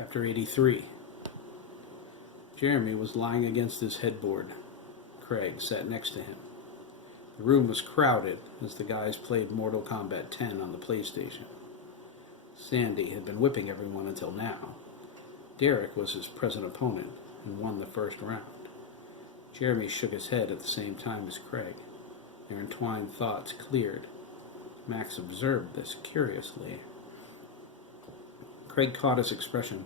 Chapter 83. Jeremy was lying against his headboard. Craig sat next to him. The room was crowded as the guys played Mortal Kombat 10 on the PlayStation. Sandy had been whipping everyone until now. Derek was his present opponent and won the first round. Jeremy shook his head at the same time as Craig. Their entwined thoughts cleared. Max observed this curiously. Craig caught his expression.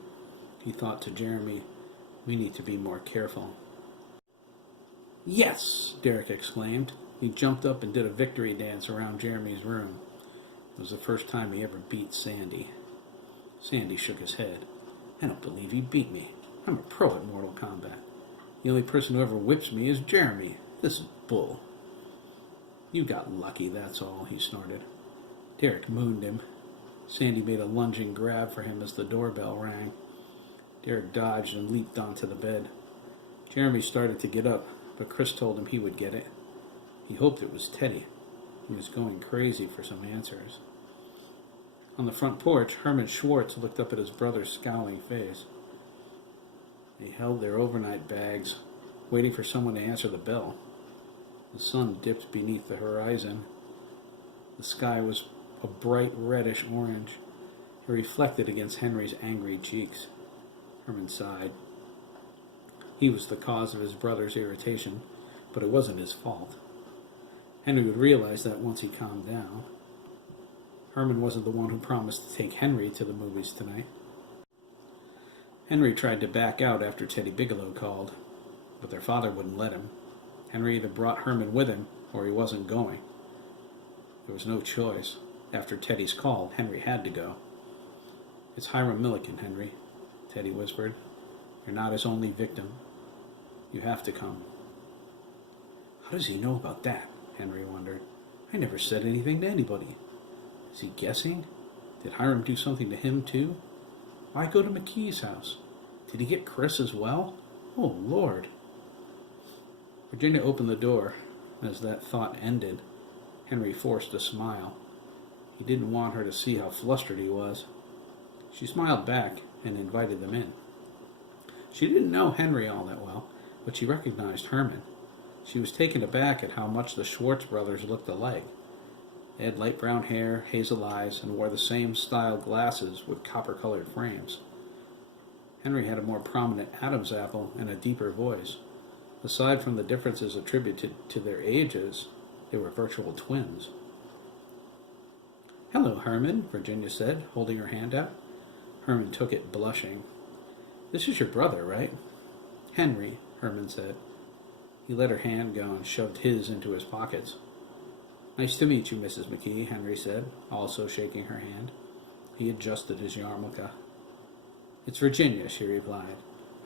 He thought to Jeremy, "We need to be more careful." "Yes!" Derek exclaimed. He jumped up and did a victory dance around Jeremy's room. It was the first time he ever beat Sandy. Sandy shook his head. "I don't believe you beat me. I'm a pro at Mortal Kombat. The only person who ever whips me is Jeremy. This is bull." "You got lucky, that's all," he snorted. Derek mooned him. Sandy made a lunging grab for him as the doorbell rang. Derek dodged and leaped onto the bed. Jeremy started to get up, but Chris told him he would get it. He hoped it was Teddy. He was going crazy for some answers. On the front porch, Herman Schwartz looked up at his brother's scowling face. They held their overnight bags, waiting for someone to answer the bell. The sun dipped beneath the horizon. The sky was a bright reddish orange. It reflected against Henry's angry cheeks. Herman sighed. He was the cause of his brother's irritation, but it wasn't his fault. Henry would realize that once he calmed down. Herman wasn't the one who promised to take Henry to the movies tonight. Henry tried to back out after Teddy Bigelow called, but their father wouldn't let him. Henry either brought Herman with him, or he wasn't going. There was no choice. After Teddy's call, Henry had to go. "It's Hiram Milliken, Henry," Teddy whispered. "You're not his only victim. You have to come." How does he know about that? Henry wondered. I never said anything to anybody. Is he guessing? Did Hiram do something to him too? Why go to McKee's house? Did he get Chris as well? Oh, Lord. Virginia opened the door. As that thought ended, Henry forced a smile. He didn't want her to see how flustered he was. She smiled back and invited them in. She didn't know Henry all that well, but she recognized Herman. She was taken aback at how much the Schwartz brothers looked alike. They had light brown hair, hazel eyes, and wore the same style glasses with copper-colored frames. Henry had a more prominent Adam's apple and a deeper voice. Aside from the differences attributed to their ages, they were virtual twins. "Hello, Herman," Virginia said, holding her hand out. Herman took it, blushing. "This is your brother, right?" "Henry," Herman said. He let her hand go and shoved his into his pockets. "Nice to meet you, Mrs. McKee," Henry said, also shaking her hand. He adjusted his yarmulke. "It's Virginia," she replied.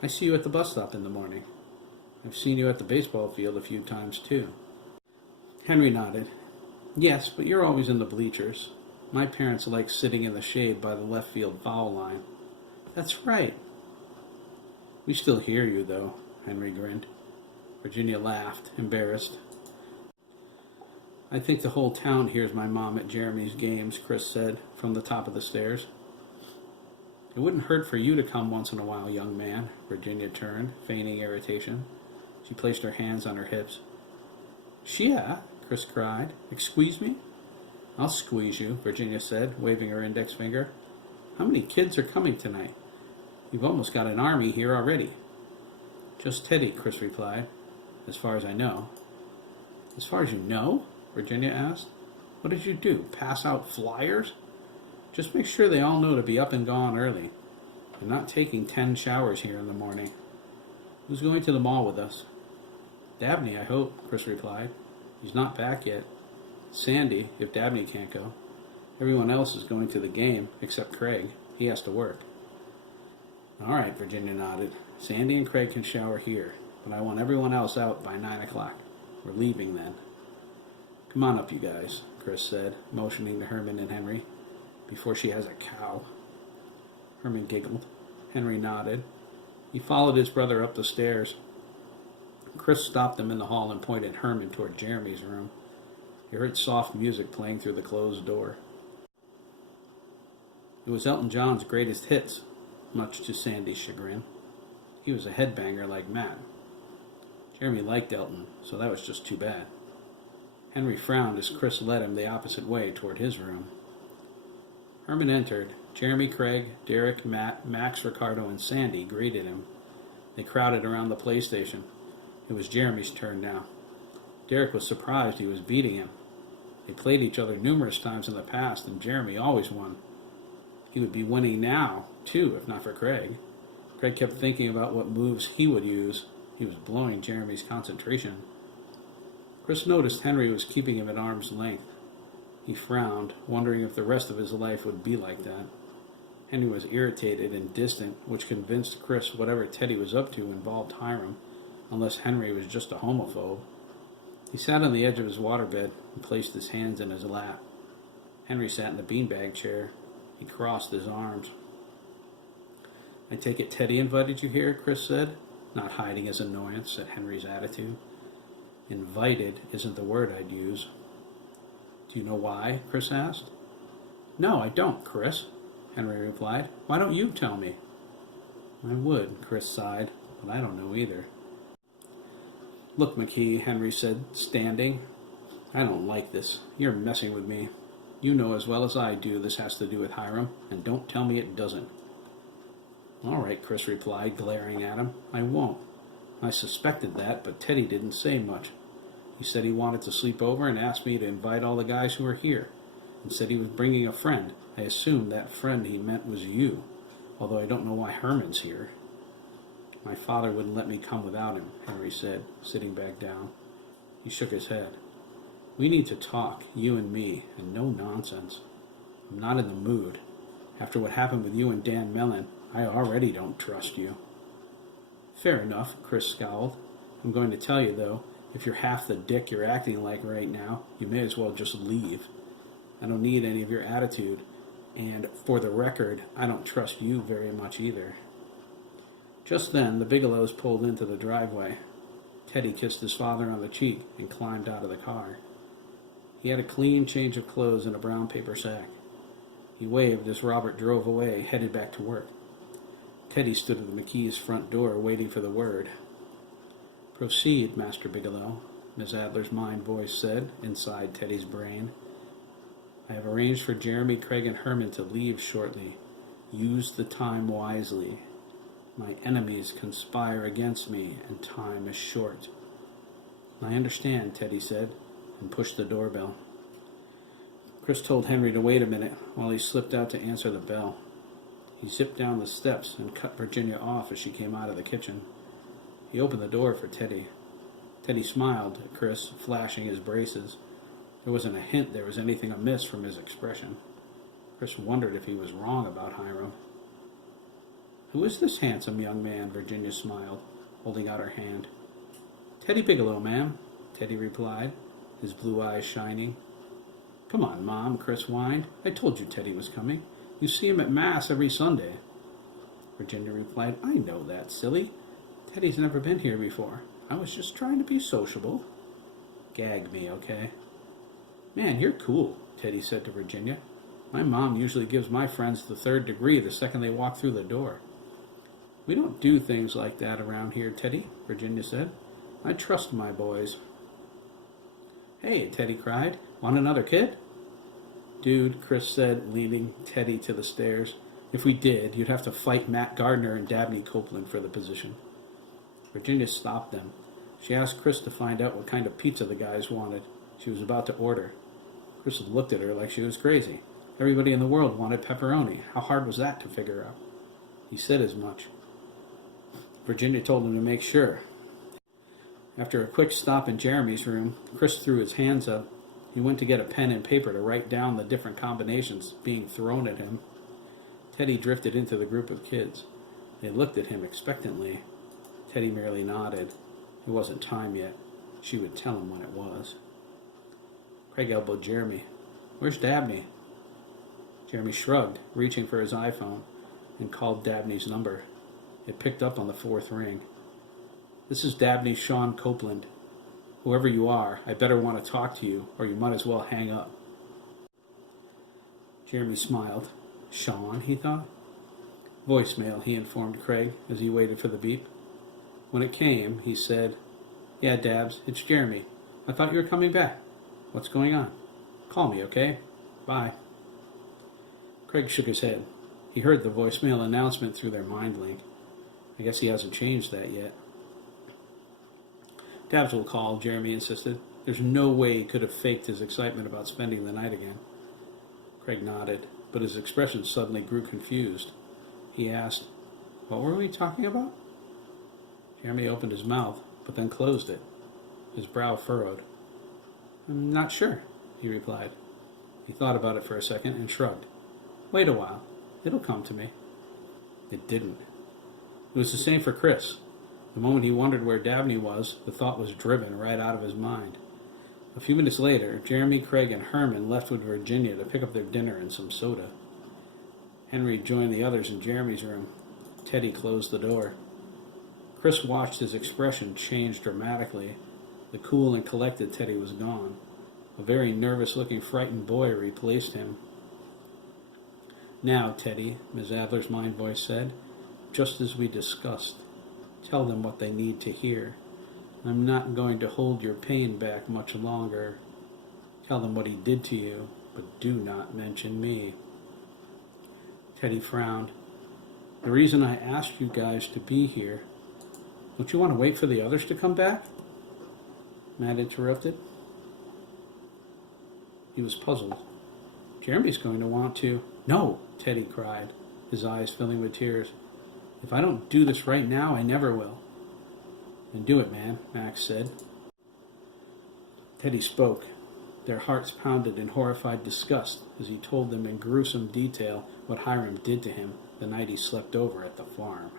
"I see you at the bus stop in the morning. I've seen you at the baseball field a few times, too." Henry nodded. "Yes, but you're always in the bleachers. My parents like sitting in the shade by the left field foul line." "That's right." "We still hear you, though," Henry grinned. Virginia laughed, embarrassed. "I think the whole town hears my mom at Jeremy's games," Chris said, from the top of the stairs. "It wouldn't hurt for you to come once in a while, young man," Virginia turned, feigning irritation. She placed her hands on her hips. "Shia," Chris cried. "Excuse me?" "I'll squeeze you," Virginia said, waving her index finger. "How many kids are coming tonight? You've almost got an army here already." "Just Teddy," Chris replied. "As far as I know." "As far as you know?" Virginia asked. "What did you do, pass out flyers?" "Just make sure they all know to be up and gone early. I'm not taking 10 showers here in the morning." "Who's going to the mall with us?" "Dabney, I hope," Chris replied. "He's not back yet. Sandy, if Dabney can't go. Everyone else is going to the game, except Craig. He has to work." "All right," Virginia nodded. "Sandy and Craig can shower here, but I want everyone else out by 9 o'clock. We're leaving then." "Come on up, you guys," Chris said, motioning to Herman and Henry. "Before she has a cow." Herman giggled. Henry nodded. He followed his brother up the stairs. Chris stopped them in the hall and pointed Herman toward Jeremy's room. He heard soft music playing through the closed door. It was Elton John's greatest hits. much to Sandy's chagrin. He was a headbanger like Matt. Jeremy liked Elton, so that was just too bad. Henry frowned as Chris led him the opposite way toward his room. Herman entered. Jeremy, Craig, Derek, Matt, Max, Ricardo, and Sandy greeted him. They crowded around the PlayStation. It was Jeremy's turn now. Derek was surprised he was beating him. They played each other numerous times in the past, and Jeremy always won. He would be winning now, too, if not for Craig. Craig kept thinking about what moves he would use. He was blowing Jeremy's concentration. Chris noticed Henry was keeping him at arm's length. He frowned, wondering if the rest of his life would be like that. Henry was irritated and distant, which convinced Chris whatever Teddy was up to involved Hiram, unless Henry was just a homophobe. He sat on the edge of his waterbed and placed his hands in his lap. Henry sat in the beanbag chair. He crossed his arms. "I take it Teddy invited you here," Chris said, not hiding his annoyance at Henry's attitude. "Invited isn't the word I'd use." "Do you know why?" Chris asked. "No, I don't, Chris," Henry replied. "Why don't you tell me?" "I would," Chris sighed, "but I don't know either." "Look, McKee," Henry said, standing. "I don't like this. You're messing with me. You know as well as I do this has to do with Hiram, and don't tell me it doesn't." "All right," Chris replied, glaring at him. "I won't. I suspected that, but Teddy didn't say much. He said he wanted to sleep over and asked me to invite all the guys who were here, and said he was bringing a friend. I assumed that friend he meant was you, although I don't know why Herman's here." "My father wouldn't let me come without him," Henry said, sitting back down. He shook his head. "We need to talk, you and me, and no nonsense. I'm not in the mood. After what happened with you and Dan Mellon, I already don't trust you." "Fair enough," Chris scowled. "I'm going to tell you, though, if you're half the dick you're acting like right now, you may as well just leave. I don't need any of your attitude, and for the record, I don't trust you very much either." Just then, the Bigelows pulled into the driveway. Teddy kissed his father on the cheek and climbed out of the car. He had a clean change of clothes in a brown paper sack. He waved as Robert drove away, headed back to work. Teddy stood at the McKee's front door, waiting for the word. "Proceed, Master Bigelow," Miss Adler's mind voice said, inside Teddy's brain. "I have arranged for Jeremy, Craig, and Herman to leave shortly. Use the time wisely. My enemies conspire against me, and time is short." "I understand," Teddy said, and pushed the doorbell. Chris told Henry to wait a minute while he slipped out to answer the bell. He zipped down the steps and cut Virginia off as she came out of the kitchen. He opened the door for Teddy. Teddy smiled at Chris, flashing his braces. There wasn't a hint there was anything amiss from his expression. Chris wondered if he was wrong about Hiram. "Who is this handsome young man?" Virginia smiled, holding out her hand. "Teddy Bigelow, ma'am," Teddy replied, his blue eyes shining. "Come on, Mom," Chris whined. "I told you Teddy was coming. You see him at Mass every Sunday." Virginia replied, "I know that, silly. Teddy's never been here before. I was just trying to be sociable." "Gag me, okay?" "Man, you're cool," Teddy said to Virginia. "My mom usually gives my friends the third degree the second they walk through the door." "We don't do things like that around here, Teddy," Virginia said. "I trust my boys." "Hey," Teddy cried, "want another kid?" "Dude," Chris said, leading Teddy to the stairs. "If we did, you'd have to fight Matt Gardner and Dabney Copeland for the position." Virginia stopped them. She asked Chris to find out what kind of pizza the guys wanted. She was about to order. Chris looked at her like she was crazy. Everybody in the world wanted pepperoni. How hard was that to figure out? He said as much. Virginia told him to make sure. After a quick stop in Jeremy's room, Chris threw his hands up. He went to get a pen and paper to write down the different combinations being thrown at him. Teddy drifted into the group of kids. They looked at him expectantly. Teddy merely nodded. It wasn't time yet. She would tell him when it was. Craig elbowed Jeremy. "Where's Dabney?" Jeremy shrugged, reaching for his iPhone, and called Dabney's number. It picked up on the fourth ring. "This is Dabney Sean Copeland. Whoever you are, I better want to talk to you, or you might as well hang up." Jeremy smiled. Sean, he thought. Voicemail, he informed Craig as he waited for the beep. When it came, he said, Yeah, Dabs, it's Jeremy. I thought you were coming back. What's going on? Call me, okay? Bye. Craig shook his head. He heard the voicemail announcement through their mind link. I guess he hasn't changed that yet. Dabs will call, Jeremy insisted. There's no way he could have faked his excitement about spending the night again. Craig nodded, but his expression suddenly grew confused. He asked, What were we talking about? Jeremy opened his mouth, but then closed it. His brow furrowed. I'm not sure, he replied. He thought about it for a second and shrugged. Wait a while. It'll come to me. It didn't. It was the same for Chris. The moment he wondered where Dabney was, the thought was driven right out of his mind. A few minutes later, Jeremy, Craig, and Herman left with Virginia to pick up their dinner and some soda. Henry joined the others in Jeremy's room. Teddy closed the door. Chris watched his expression change dramatically. The cool and collected Teddy was gone. A very nervous-looking, frightened boy replaced him. Now, Teddy, Ms. Adler's mind voice said, just as we discussed, tell them what they need to hear. I'm not going to hold your pain back much longer. Tell them what he did to you, but do not mention me. Teddy frowned. The reason I asked you guys to be here, don't you want to wait for the others to come back? Matt interrupted. He was puzzled. Jeremy's going to want to... No, Teddy cried, his eyes filling with tears. If I don't do this right now, I never will. Then do it, man, Max said. Teddy spoke. Their hearts pounded in horrified disgust as he told them in gruesome detail what Hiram did to him the night he slept over at the farm.